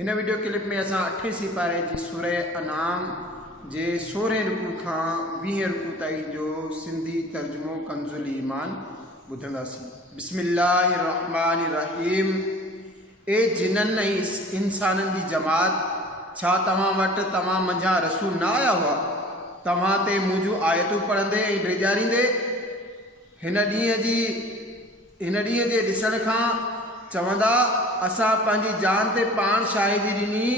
इन video clip में असां 28 सिपारे जी सूरह अनाम जे 16 रुकू खां 20 रुकू ताईं जो सिंधी तर्जुमो कंजुल ईमान ॿुधंदासीं। बिस्मिल्लाहिर रहमानिर रहीम। ए जिननि ऐं इंसाननि जी जमात, छा तव्हां वटि तव्हां मंझां रसूल न आया हुआ तव्हां ते मुंहिंजूं आयतूं पढ़ंदे ऐं ड्रिजारींदे? हिन ॾींहं जे ॾिसण खां चवंदा असां पंहिंजी जान ते पाण शाहिदी ॾिनी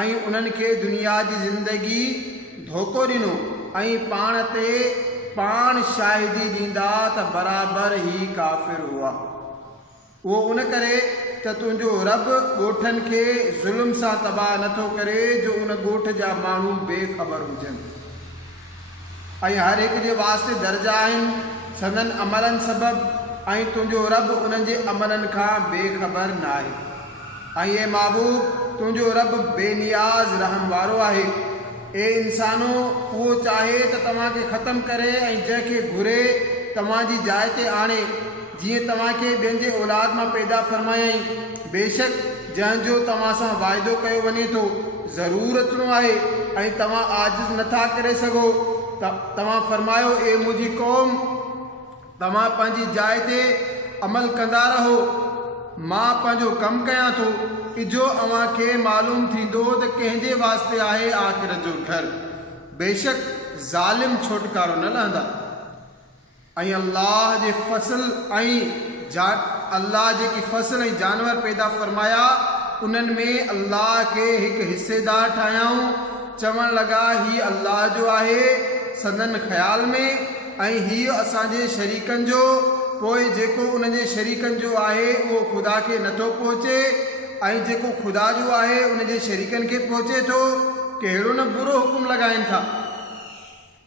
ऐं उन्हनि खे दुनिया जी ज़िंदगी धोखो ॾिनो ऐं पाण ते पाण शाहिदी ॾींदा त बराबरि ई काफ़िर हुआ। उहो उन करे त तुंहिंजो रब ॻोठनि खे ज़ुल्म सां तबाह नथो करे जो उन ॻोठ जा माण्हू बेख़बर हुजनि, ऐं हर हिक जे वास्ते दर्जा आहिनि संदन अमलनि सबबि, ऐं तुंहिंजो रब उन्हनि जे अमलनि खां बेख़बर न आहे। ऐं ए महबूब, तुंहिंजो रब बेनियाज़ रहम वारो आहे। ए इंसानो, उहो चाहे त तव्हांखे ख़तमु करे ऐं जंहिंखे घुरे तव्हांजी जाइ ते आणे, जीअं तव्हांखे ॿियनि जे औलाद मां पैदा फ़रमायईं। बेशक जंहिंजो तव्हां सां वाइदो कयो वञे थो ज़रूरु अचिणो आहे ऐं तव्हां आजिज़ नथा करे सघो। तव्हां फ़रमायो, ए मुंहिंजी क़ौम, तव्हां पंहिंजी जाइ ते अमल कंदा रहो, मां पंहिंजो कमु कयां थो। इजो अव्हांखे मालूम थींदो त कंहिंजे वास्ते आहे आख़िरत जो घर। बेशक ज़ालिम छोटकारो न लहंदा। ऐं अल्लाह जेकी फसल ऐं जानवर पैदा फ़रमाया उन्हनि में अल्लाह खे हिकु हिसेदार ठाहियाऊं। चवण लॻा ही अल्लाह जो आहे संदन ख़्याल में, ऐं हीअ असांजे शरीकनि जो। पोइ जेको उन्हनि जे शरीकनि जो आहे उहो ख़ुदा खे नथो पहुचे, ऐं जेको ख़ुदा जो आहे उन जे शरीकनि खे पहुचे थो। कहिड़ो न बुरो हुकुम लॻाइनि था।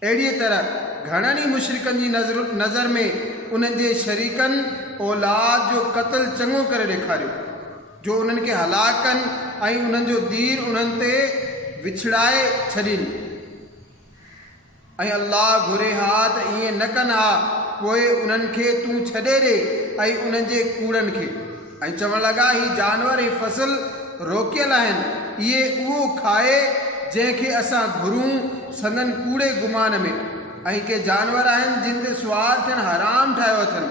अहिड़ीअ तरह घणनि ई मुशरिकनि जी नज़र में उन्हनि जे शरीकनि औलाद जो क़त्ल चङो करे ॾेखारियो जो उन्हनि खे हलाक कनि ऐं उन्हनि जो दीर उन्हनि ते विछड़ाए छॾीनि। ऐं अल्लाह घुरे हा त ईअं न कनि हा, पोइ उन्हनि खे तूं छॾे ॾे ऐं उन्हनि जे कूड़नि खे। ऐं चवण लॻा ही जानवर ऐं फसल रोकियल आहिनि, इहे उहो खाए जंहिंखे असां घुरूं संदन कूड़े गुमान में। ऐं के जानवर आहिनि जिन ते सुवार थियणु हराम ठाहियो अथनि,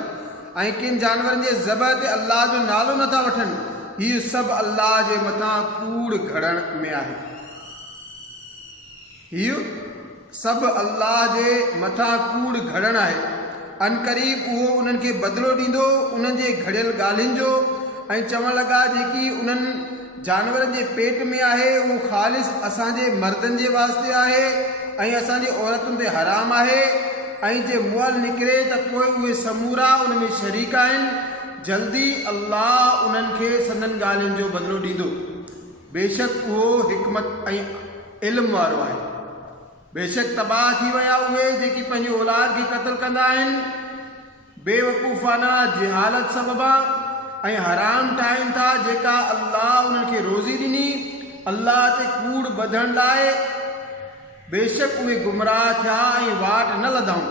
ऐं किन जानवरनि जे ज़बह ते अल्लाह जो नालो नथा वठनि। हीउ सभु अल्लाह जे मथां कूड़ घड़ण में आहे। सभु अल्लाह जे मथां कूड़ घड़ण आहे। अनक़रीब उहो उन्हनि खे बदिलो ॾींदो उन्हनि जे घड़ियल ॻाल्हियुनि जो। ऐं चवण लॻा जेकी उन्हनि जानवरनि जे पेट में आहे उहो ख़ालिस असांजे मर्दनि जे वास्ते आहे ऐं असांजी औरतुनि ते हराम आहे, ऐं जे मुअल निकिरे त पोइ उहे समूरा उन में शरीक आहिनि। जल्दी अल्लाह उन्हनि खे संदन ॻाल्हियुनि जो बदिलो ॾींदो। बेशक उहो हिकमत ऐं इल्म वारो आहे। बेशक तबाह थी विया उहे जेकी पंहिंजी औलाद खे क़त्ल कंदा आहिनि बेवकूफ़ाना जिहालत सबबा, ऐं हराम ठाहिनि था जेका अल्लाह उन्हनि खे रोज़ी ॾिनी अल्लाह ते कूड़ ॿधण लाइ। बेशक उहे गुमराह थिया ऐं वाट न लधऊं।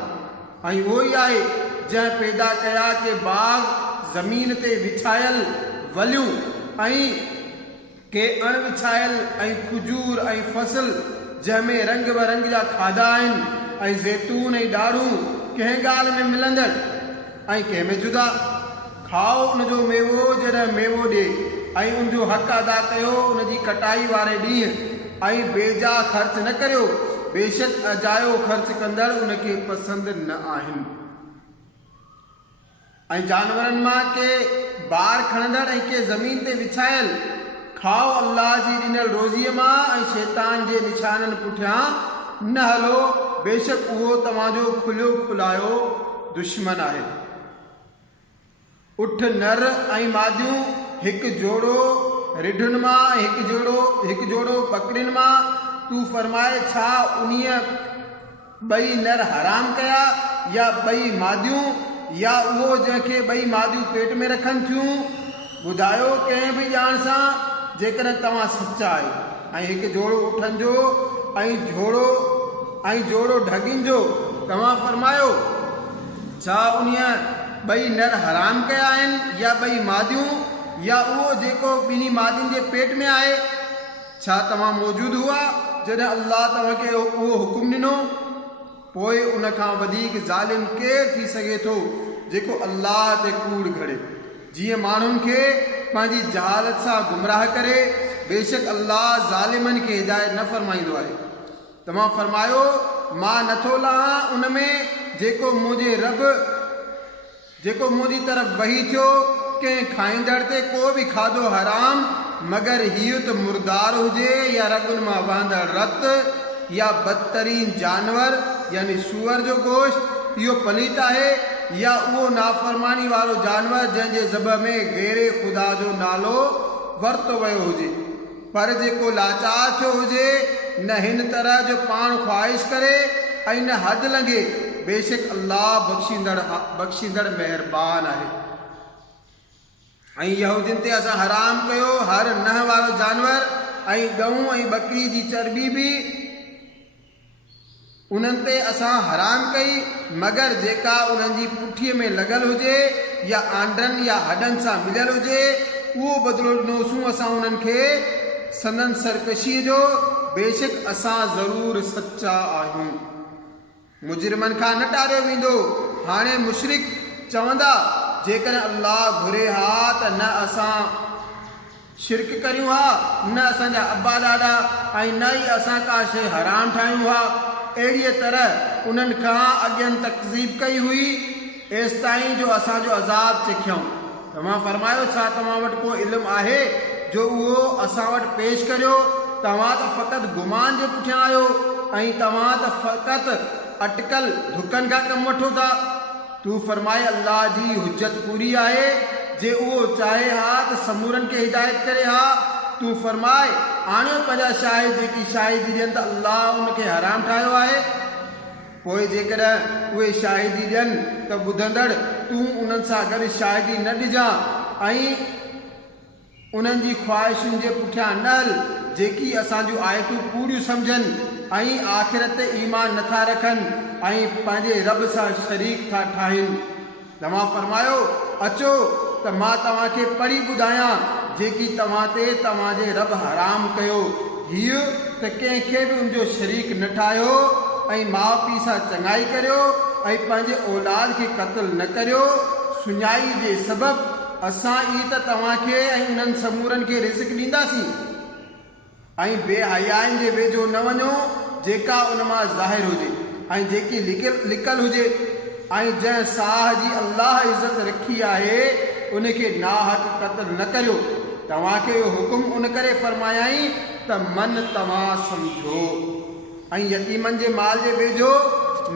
ऐं उहो ई आहे जंहिं पैदा कया के बाग़ ज़मीन ते विछायल वलियूं ऐं के अण विछायल, ऐं खजूर ऐं फसल जंहिंमें रंग बरंग जा खाधा आहिनि, ऐं ज़ैतून ऐं ॾाढ़ूं कंहिं ॻाल्हि में मिलंदड़ ऐं कंहिं में जुदा। खाओ उनजो मेवो जॾहिं मेवो ॾिए, ऐं उनजो हक़ अदा कयो उनजी कटाई वारे ॾींहुं, ऐं बेजा ख़र्च न करियो। बेशक अजायो ख़र्च कंदड़ उनखे पसंदि न आहिनि। ऐं जानवरनि मां के बार खणंदड़ ऐं के ज़मीन ते विछायल। खाओ अल्लाह जी ॾिनल रोज़ीअ मां, ऐं शैतान जे निशाननि पुठियां न हलो। बेशक उहो तव्हांजो खुलियो खुलायो दुश्मन आहे। उठ नर ऐं मादियूं हिकु जोड़ो रिढुनि मां, हिकु जोड़ो बकरियुनि मां। तूं फरमाए छा उन्हीअ ॿई नर हराम कया या ॿई मादियूं, या उहो जंहिंखे ॿई मादियूं पेट में रखनि थियूं? ॿुधायो कंहिं बि ॼाण सां जेकॾहिं तव्हां सचा आहियो। ऐं हिकु जोड़ो उठनि जो ऐं जोड़ो ढगियुनि जो। तव्हां फरमायो छा उन्हीअ ॿई नर हराम कया आहिनि या ॿई मादियूं, या उहो जेको ॿिन्ही मादियुनि जे पेट में आहे? छा तव्हां मौजूदु हुआ जॾहिं अल्लाह तव्हांखे उहो हुकुम ॾिनो? पोइ उन खां वधीक ज़ालिम केरु थी सघे थो जेको अल्लाह ते कूड़ घड़े, जीअं माण्हुनि खे पंहिंजी जहालत सां गुमराह करे। बेशक अल्लाह ज़ालिमनि खे हिदायत न फरमाईंदो आहे। तव्हां फरमायो, मां नथो लहां उन में जेको मुंहिंजी तरफ़ वही थियो। कंहिं खाईंदड़ ते को बि खाधो हराम मगर हीउ त मुर्दार हुजे या रगुनि मां वहंदड़ रत या बदतरीन जानवर यानी सूअर जो गोश्त, इहो पलीत आहे। या उहो नाफ़रमानी वारो जानवर जंहिंजे ज़ब में गैर ख़ुदा जो नालो वरितो वियो हुजे, पर जेको लाचार थियो हुजे, न हिन तरह जो पाण ख्वाहिश करे ऐं न हद लंघे। बेशक अल्लाह बख़्शींदड़ महिरबान आहे। ऐं यहूदियुनि ते असां हराम कयो हर नह वारो जानवर ऐं ॻऊं ऐं ॿकरी जी चर्बी बि उन्हनि ते असां हराम कई, मगर जेका उन्हनि जी पुठीअ में लॻल हुजे या आंडरनि या हॾनि सां मिलियल हुजे, उहो बदिलो ॾिनोसूं असां उन्हनि खे सनन सरकशीअ जो। बेशक असां ज़रूरु सचा आहियूं। मुजरिमनि खां न टारियो वेंदो। हाणे मुशरिक चवंदा, जेकॾहिं अल्लाह घुरे हा त न असां शिरक करियूं हा, न असांजा अबा ॾाॾा ऐं न ई असां का शइ हराम ठाहियूं हा। अहिड़ीअ तरह उन्हनि खां अॻियनि तकज़ीब कई हुई एसि ताईं जो असांजो अज़ाब चखियऊं। तव्हां फरमायो, छा तव्हां वटि को इल्मु आहे जो उहो असां वटि पेश करियो? तव्हां त फ़क़ति गुमान जे पुठियां आहियो ऐं तव्हां त फ़क़ति अटकल धुकनि खां कमु वठो था। तू फरमाए, अल्लाह जी हुज्जत पूरी आहे। जे उहो चाहे हा त समूरनि खे हिदायत करे हा। तू फरमाए, आणियो पंहिंजा शाहिद जेकी शाहिदी ॾियनि त अल्लाह उनखे हराम ठाहियो आहे। पोइ जेकॾहिं उहे शाहिदी ॾियनि त ॿुधंदड़ तूं उन्हनि सां गॾु शाहिदी न ॾिजां ऐं उन्हनि जी ख़्वाहिशुनि जे पुठियां न हल, जेकी असांजूं आयतूं पूरियूं सम्झनि ऐं आख़िरत ते ईमान नथा रखनि ऐं पंहिंजे रब सां शरीक था ठाहिनि। तव्हां फरमायो, अचो त मां तव्हांखे पढ़ी ॿुधायां जेकी तव्हां ते तव्हांजे रब हराम कयो, हीअ त कंहिंखे बि उनजो शरीक न ठाहियो ऐं माउ पीउ सां चङाई करियो ऐं पंहिंजे औलाद खे क़त्ल न करियो। सुञाई जे सबबु असां ई त तव्हांखे ऐं उन्हनि समूरनि खे रिज़्क़ ॾींदासीं। ऐं बेहयाइनि जे वेझो न वञो जेका उन मां ज़ाहिर हुजे ऐं जेकी लिकल हुजे, ऐं जंहिं साह जी अल्लाह इज़त रखी आहे उनखे नाहक क़त्ल न करियो। तव्हांखे इहो हुकुम उन करे फरमायाई त मन तव्हां सम्झो। ऐं यतीमनि जे माल जे वेझो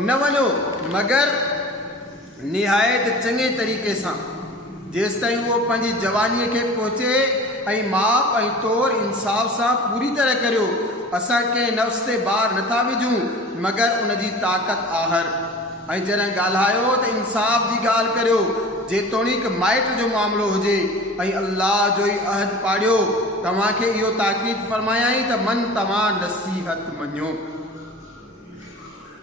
न वञो मगर निहायत चङे तरीक़े सां, जेसि ताईं उहो पंहिंजी जवानीअ खे पहुचे ऐं माप ऐं तौर इंसाफ़ सां पूरी तरह करियो। असां कंहिं नफ़्स ते बार नथा विझूं मगर उन जी ताक़त आहर। ऐं जॾहिं ॻाल्हायो त इंसाफ़ जी ॻाल्हि करियो, जेतोणीक माइट जो मामिलो हुजे ऐं अल्लाह जो ई अहद पाड़ियो। तव्हांखे इहो ताक़ीद फरमायाई त मन तव्हां नसीहत मञो।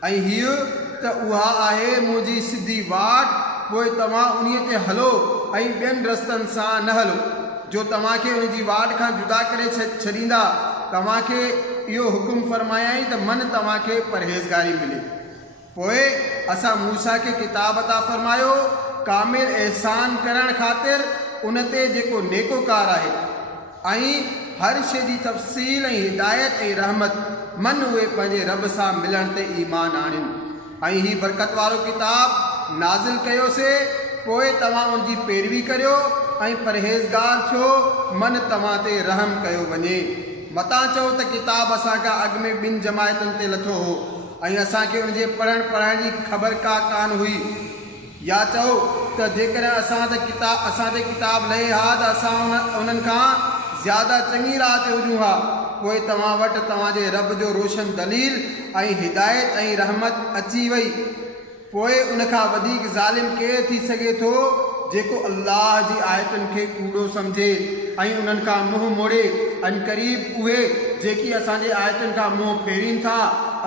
ऐं हीअ त उहा आहे मुंहिंजी सिधी वाट, पोइ तव्हां उन्हीअ ते हलो ऐं ॿियनि रस्तनि सां न हलो जो तव्हांखे उन जी वाट खां जुदा करे छॾींदा। तव्हांखे इहो हुकुम फरमायाई त मन तव्हांखे परहेज़गारी मिले। पोइ असां मूसा खे किताब अता फरमायो कामिल एहसान करण ख़ातिर उन ते जेको नेकोकार आहे ऐं हर शइ जी तफ़सील ऐं हिदायत ऐं रहमत मन उहे पंहिंजे रब सां मिलण ते ईमान आणिन। ऐं हीउ बरकत वारो किताब नाज़िल कयोसीं, पोइ तव्हां उनजी पैरवी करियो ऐं परहेज़गार थियो, मन तव्हां ते रहम कयो वञे। मता चओ त किताब असांखां अॻु में ॿिनि जमायतुनि ते लथो हो ऐं असांखे उनजे पढ़ण जी ख़बर का कान हुई। या चओ त जेकॾहिं असां ते किताब लहे हा त असां उन्हनि खां ज़्यादा चङी राह ते हुजूं हा। पोइ तव्हां वटि तव्हांजे रब जो रोशन दलील ऐं हिदायत ऐं रहमत अची वई। पोइ उनखां वधीक ज़ालिम केरु थी सघे थो जेको अल्लाह जी आयतुनि खे कूड़ो सम्झे ऐं उन्हनि खां मुंहुं मोड़े। अनक़रीब उहे जेकी असांजे आयतुनि खां मुंहुं फेरीनि था,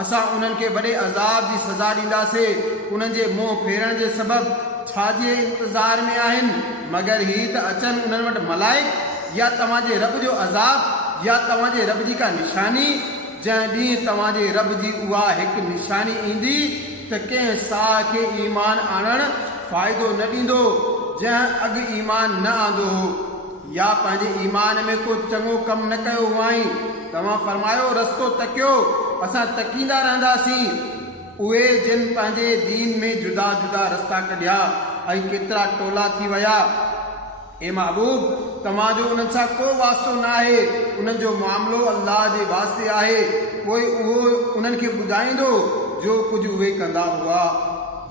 असां उन्हनि खे वॾे अज़ाब जी सज़ा ॾींदासीं। उन्हनि जे मुंहुं फेरण जे सबबु छाजे इंतज़ार में आहिनि मगर ही त अचनि उन्हनि वटि मलाइक या तव्हांजे रब जो अज़ाब या तव्हांजे रब जी का निशानी, जंहिं ॾींहुं तव्हांजे रब जी उहा हिकु निशानी ईंदी त कंहिं साह खे ईमान आणणु फ़ाइदो न ॾींदो जंहिं अॻु ईमान न आंदो हो, या पंहिंजे ईमान में को चङो कमु न कयो हुआईं। तव्हां फरमायो रस्तो तकियो, असां तकींदा रहंदासीं। उहे जिन पंहिंजे दीन में जुदा जुदा रस्ता कढिया ऐं केतिरा टोला थी विया। ए महबूब, तव्हांजो उन्हनि सां को वास्तो न आहे, उन्हनि जो मामिलो अल्लाह जे वास्ते आहे। पोइ उहो उन्हनि खे ॿुधाईंदो जो कुझु उहे कंदा हुआ।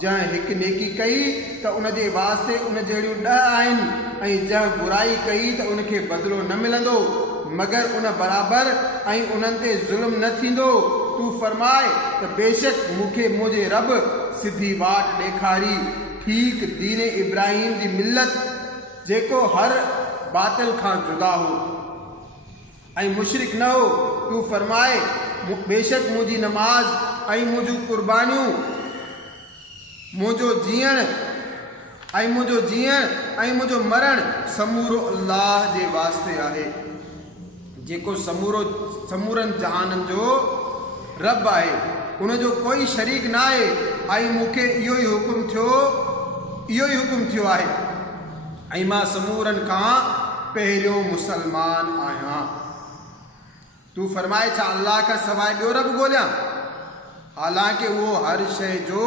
जंहिं हिकु नेकी कई त उनजे वास्ते उन जहिड़ियूं 10 आहिनि, ऐं जंहिं बुराई कई त उनखे बदिलो न मिलंदो मगर उन बराबरि, ऐं उन्हनि ते ज़ुल्म न थींदो। तूं फरमाए त बेशक मूंखे मुंहिंजे रब सिधी वाट ॾेखारी, ठीक दीन इब्राहिम जी मिलत, जेको हर बातिल खां जुदा हो ऐं मुशरिक न हो। तूं फरमाए बेशक मुंहिंजी नमाज़ ऐं मुंहिंजूं कुर्बानियूं, मुंहिंजो जीअण ऐं मुंहिंजो मरण समूरो अल्लाह जे वास्ते आहे, जेको समूरनि जहाननि जो रब आहे, उनजो कोई शरीक न आहे। ऐं मूंखे इहो ई हुकुम थियो आहे, ऐं मां समूरनि खां पहिरियों मुसलमान आहियां। तूं फरमाए छा अल्लाह खां सवाइ ॿियो रब ॻोल्हियां, हालांकि उहो हर शइ जो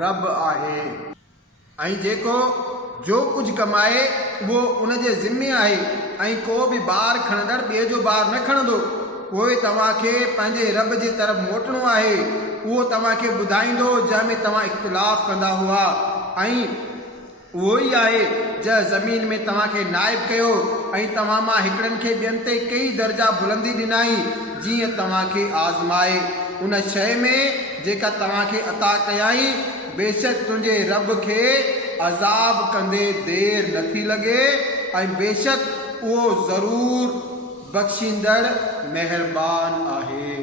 रब आहे, ऐं जेको जो कुझु कमाए उहो उनजे ज़िम्मे आहे, ऐं को बि ॿार खणंदड़ ॿिए जो ॿार न खणंदो। पोइ तव्हांखे पंहिंजे रब जे तरफ़ मोटणो आहे, उहो तव्हांखे ॿुधाईंदो जंहिंमें तव्हां इख़्तिलाफ़ कंदा हुआ, ऐं उहो ई आहे जंहिं ज़मीन में तव्हांखे नाइब कयो ऐं तव्हां मां हिकिड़नि खे ॿियनि ते कई दर्जा बुलंदी ॾिनाई, जीअं तव्हांखे आज़माए उन शइ में जेका तव्हांखे अता कयाई। बेशक तुंहिंजे रब खे अज़ाब कंदे देर नथी लॻे, ऐं बेशक उहो ज़रूर बख़्शींदड़ महिरबान आहे।